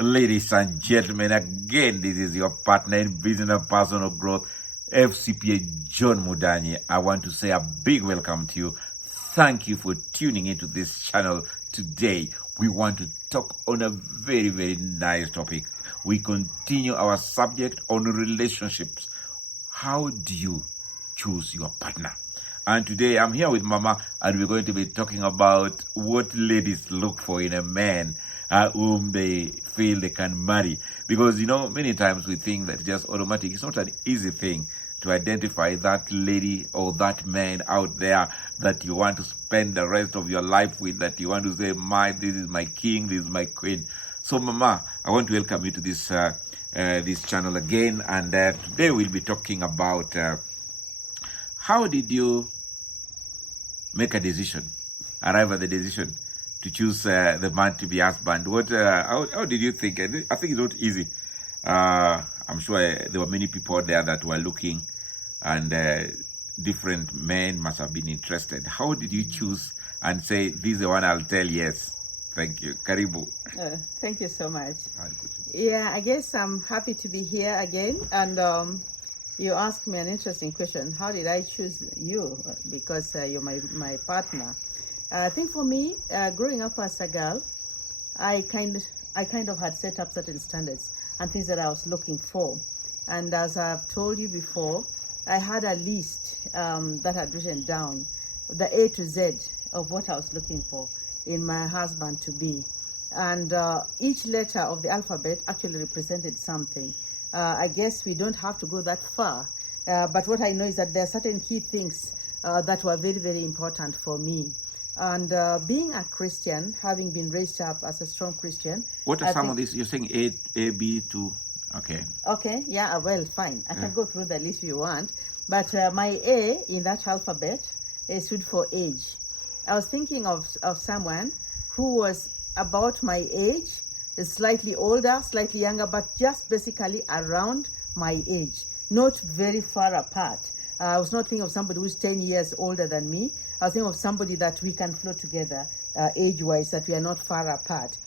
Ladies and gentlemen, again, this is your partner in business and personal growth, FCPA John Mudanyi. I want to say a big welcome to you. Thank you for tuning into this channel today. We want to talk on a very, very nice topic. We continue our subject on relationships. How do you choose your partner? And today I'm here with Mama, and we're going to be talking about what ladies look for in a man whom they feel they can marry. Because, many times we think that just automatic. It's not an easy thing to identify that lady or that man out there that you want to spend the rest of your life with, that you want to say, this is my king, this is my queen. So, Mama, I want to welcome you to this this channel again. And today we'll be talking about how did you make a decision, arrive at the decision to choose the man to be husband. How did you think? I think it's not easy. I'm sure there were many people there that were looking, and different men must have been interested. How did you choose and say, this is the one I'll tell yes? Thank you. Karibu. Thank you so much. Yeah, I guess I'm happy to be here again. And you asked me an interesting question. How did I choose you? Because you're my partner. I think for me, growing up as a girl, I kind of had set up certain standards and things that I was looking for. And as I've told you before, I had a list that I had written down, the A to Z of what I was looking for in my husband to be. And each letter of the alphabet actually represented something. I guess we don't have to go that far. But what I know is that there are certain key things that were very, very important for me. And being a Christian, having been raised up as a strong Christian. What are some of these? You're saying A, B, to, okay. Okay, yeah, well, fine. I can go through the list if you want. But my A in that alphabet stood for age. I was thinking of someone who was about my age, slightly older, slightly younger, but just basically around my age, not very far apart. I was not thinking of somebody who's 10 years older than me. I was thinking of somebody that we can flow together age-wise, that we are not far apart.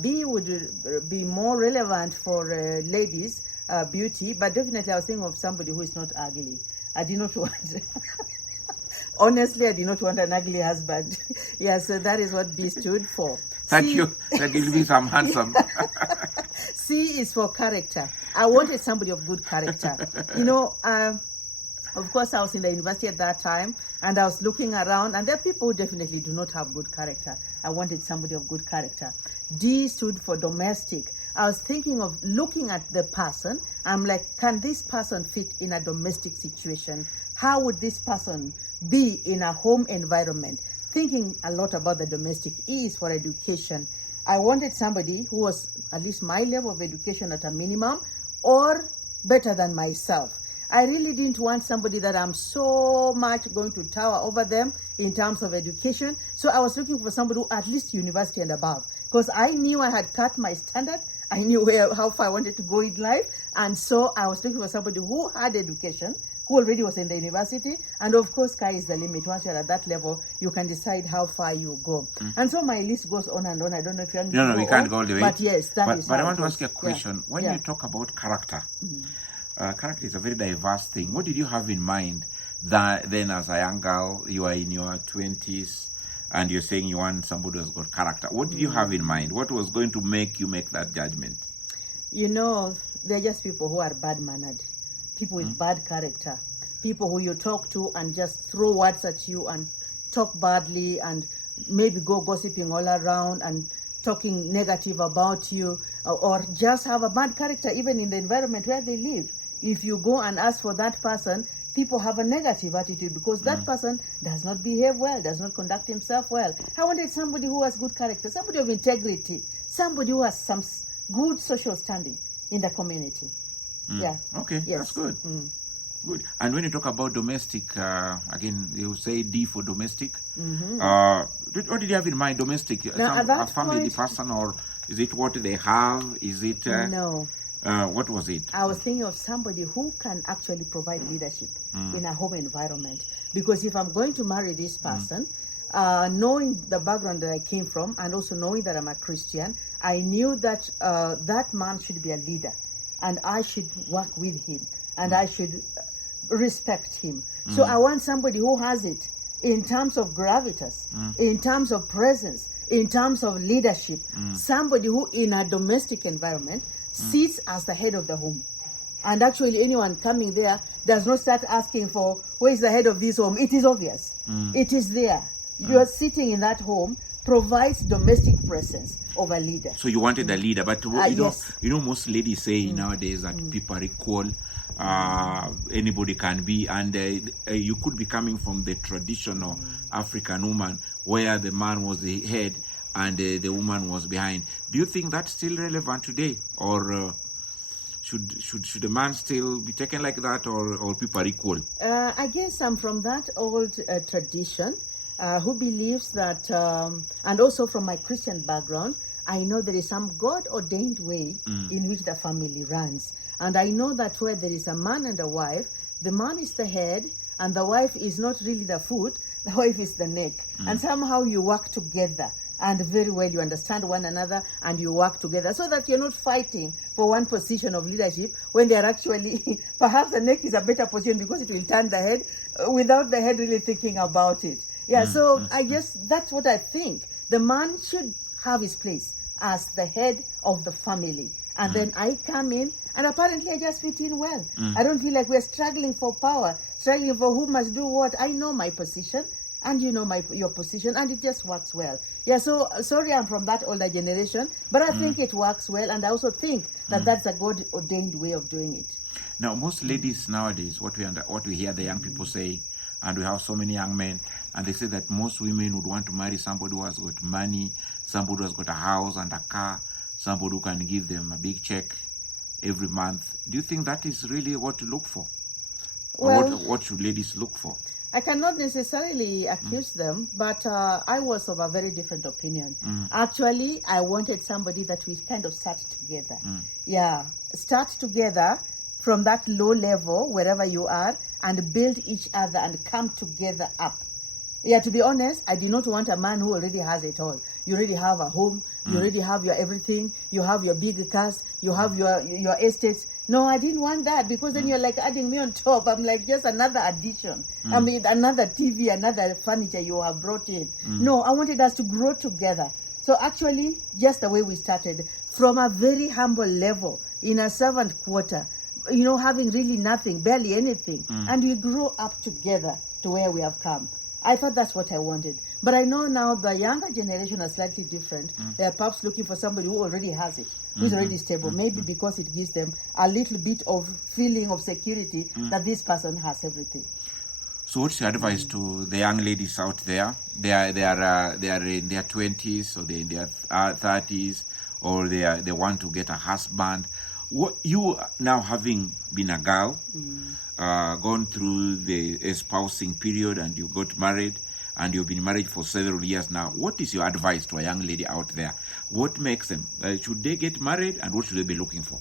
B would be more relevant for ladies, beauty, but definitely I was thinking of somebody who is not ugly. I did not want, honestly, I did not want an ugly husband. Yeah, so that is what B stood for. Thank you. That gives me some handsome. C is for character. I wanted somebody of good character. Of course, I was in the university at that time, and I was looking around, and there are people who definitely do not have good character. I wanted somebody of good character. D stood for domestic. I was thinking of looking at the person. I'm like, can this person fit in a domestic situation? How would this person be in a home environment? Thinking a lot about the domestic. E is for education. I wanted somebody who was at least my level of education at a minimum, or better than myself. I really didn't want somebody that I'm so much going to tower over them in terms of education. So I was looking for somebody who at least university and above, because I knew I had cut my standard. I knew how far I wanted to go in life. And so I was looking for somebody who had education, who already was in the university. And of course, sky is the limit. Once you're at that level, you can decide how far you go. And so my list goes on and on. I don't know if you want No, we can't go all the way. But yes, But how I want it to goes. ask you a question. When you talk about character, character is a very diverse thing. What did you have in mind that then as a young girl, you are in your 20s, and you're saying you want somebody who's got character? What did you have in mind? What was going to make you make that judgment? They're just people who are bad-mannered, people with bad character, people who you talk to and just throw words at you and talk badly and maybe go gossiping all around and talking negative about you, or just have a bad character even in the environment where they live. If you go and ask for that person, people have a negative attitude because that person does not behave well, does not conduct himself well. I wanted somebody who has good character, somebody of integrity, somebody who has some good social standing in the community. Yeah. Okay, Yes. that's good. Good. And when you talk about domestic, again, you say D for domestic. What did you have in mind, domestic? Now, at that a family point, person, or is it what they have? Is it... no. What was it? I was thinking of somebody who can actually provide leadership in a home environment. Because if I'm going to marry this person, knowing the background that I came from, and also knowing that I'm a Christian, I knew that that man should be a leader, and I should work with him, and I should respect him. So I want somebody who has it in terms of gravitas, in terms of presence, in terms of leadership. Somebody who, in a domestic environment, sits as the head of the home. And actually, anyone coming there does not start asking for, where is the head of this home? It is obvious. It is there. You are sitting in that home, provides domestic presence of a leader. So you wanted a leader, but yes. you know, most ladies say nowadays that people are equal. Anybody can be, and you could be coming from the traditional African woman where the man was the head and the woman was behind. Do you think that's still relevant today, or should a man still be taken like that, or people are equal? I guess I'm from that old tradition who believes that, and also from my Christian background, I know there is some God-ordained way in which the family runs. And I know that where there is a man and a wife, the man is the head and the wife is not really the foot, the wife is the neck. And somehow you work together, and very well you understand one another and you work together, so that you're not fighting for one position of leadership when they're actually, perhaps the neck is a better position because it will turn the head without the head really thinking about it. Yeah, so I guess that's what I think. The man should have his place as the head of the family. And then I come in, and apparently I just fit in well. I don't feel like we're struggling for power, struggling for who must do what. I know my position, and you know your position, and it just works well. Yeah, so sorry I'm from that older generation, but I think it works well, and I also think that that's a God-ordained way of doing it. Now, most ladies nowadays, what we hear the young people say, and we have so many young men, and they say that most women would want to marry somebody who has got money, somebody who has got a house and a car, somebody who can give them a big check every month. Do you think that is really what to look for? Or what should ladies look for? I cannot necessarily accuse them, but I was of a very different opinion. Actually, I wanted somebody that we kind of start together. Yeah, start together from that low level, wherever you are, and build each other and come together up. Yeah, to be honest, I did not want a man who already has it all. You already have a home, you already have your everything, you have your big cars, you have your estates. No, I didn't want that, because then you're like adding me on top. I'm like just another addition. I mean, another TV, another furniture you have brought in. No, I wanted us to grow together. So actually, just the way we started, from a very humble level, in a servant quarter, you know, having really nothing, barely anything. And we grew up together to where we have come. I thought that's what I wanted. But I know now the younger generation are slightly different. They are perhaps looking for somebody who already has it, who's already stable. Maybe because it gives them a little bit of feeling of security that this person has everything. So what's your advice to the young ladies out there? They are in their 20s, or they're in their 30s, or they want to get a husband. What you now, having been a girl, gone through the espousing period, and you got married, and you've been married for several years now, what is your advice to a young lady out there? What makes them, should they get married, and what should they be looking for?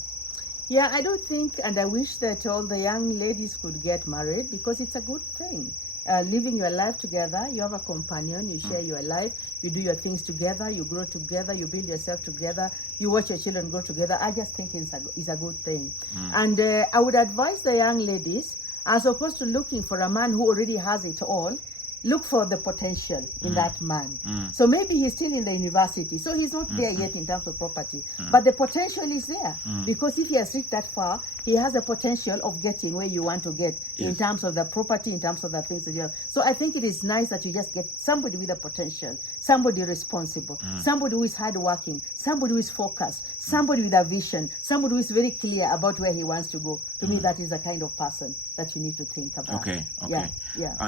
Yeah, I don't think, and I wish that all the young ladies could get married, because it's a good thing. Living your life together, you have a companion, you share your life, you do your things together, you grow together, you build yourself together, you watch your children grow together. I just think it's a good thing. And I would advise the young ladies, as opposed to looking for a man who already has it all, look for the potential in that man. So maybe he's still in the university, so he's not there yet in terms of property, but the potential is there, because if he has reached that far, he has the potential of getting where you want to get in terms of the property, in terms of the things that you have. So I think it is nice that you just get somebody with a potential, somebody responsible, somebody who is hardworking, somebody who is focused, somebody with a vision, somebody who is very clear about where he wants to go. To me, that is the kind of person that you need to think about. Okay. Yeah.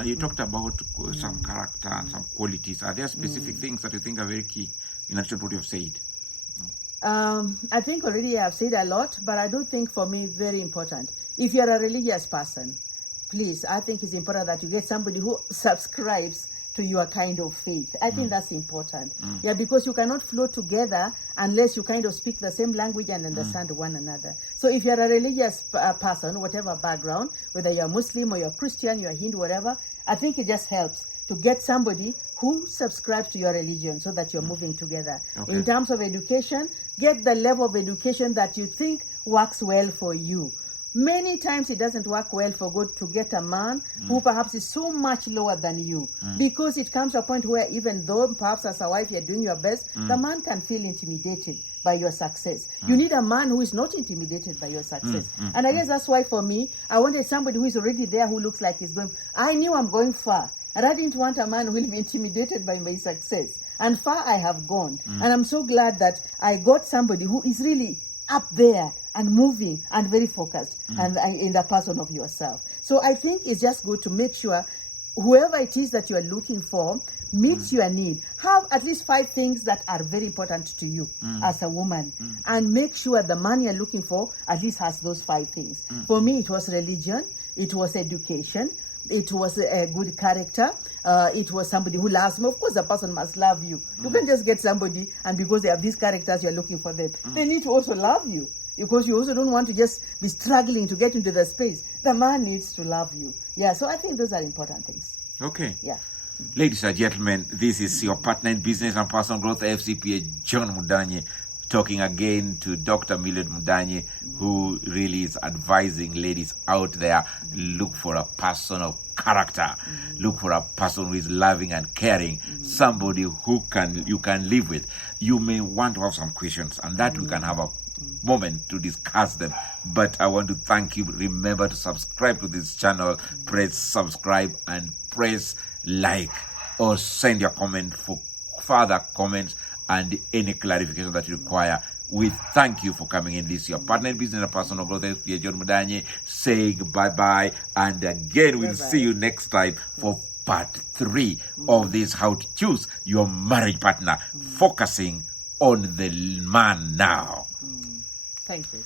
You talked about some character and some qualities. Are there specific things that you think are very key in addition to what you've said? I think already I've said a lot, but I do think for me very important. If you're a religious person, please, I think it's important that you get somebody who subscribes to your kind of faith. I think that's important. Yeah, because you cannot flow together unless you kind of speak the same language and understand one another. So if you're a religious person, whatever background, whether you're Muslim or you're Christian, you're Hindu, whatever, I think it just helps to get somebody who subscribes to your religion so that you're moving together. Okay. In terms of education, get the level of education that you think works well for you. Many times it doesn't work well for God to get a man who perhaps is so much lower than you, because it comes to a point where even though perhaps as a wife you're doing your best, the man can feel intimidated by your success. You need a man who is not intimidated by your success. And I guess that's why for me, I wanted somebody who is already there, who looks like he's going. I knew I'm going far, and I didn't want a man who will be intimidated by my success. And far I have gone. And I'm so glad that I got somebody who is really up there and moving and very focused and in the person of yourself. So I think it's just good to make sure whoever it is that you are looking for meets your need. Have at least 5 things that are very important to you as a woman, and make sure the man you're looking for at least has those 5 things. For me, it was religion, it was education, it was a good character, it was somebody who loves me. Of course, the person must love you. You can't just get somebody and because they have these characters, you're looking for them. They need to also love you, because you also don't want to just be struggling to get into the space. The man needs to love you. Yeah, so I think those are important things. Okay. Yeah. Ladies and gentlemen, this is your partner in business and personal growth, FCPA John Mudanyi, talking again to Dr. Mildred Mudanyi, who really is advising ladies out there, look for a person of character, look for a person who is loving and caring, somebody who you can live with. You may want to have some questions, and that we can have a moment to discuss them, but I want to thank you. Remember to subscribe to this channel, press subscribe and press like, or send your comment for further comments and any clarification that you require. We thank you for coming in. This is your partner in business and personal growth, FCPA John Mudanyi, saying bye-bye, and again we'll see you next time for part 3 of this, how to choose your marriage partner, focusing on the man now. Thank you.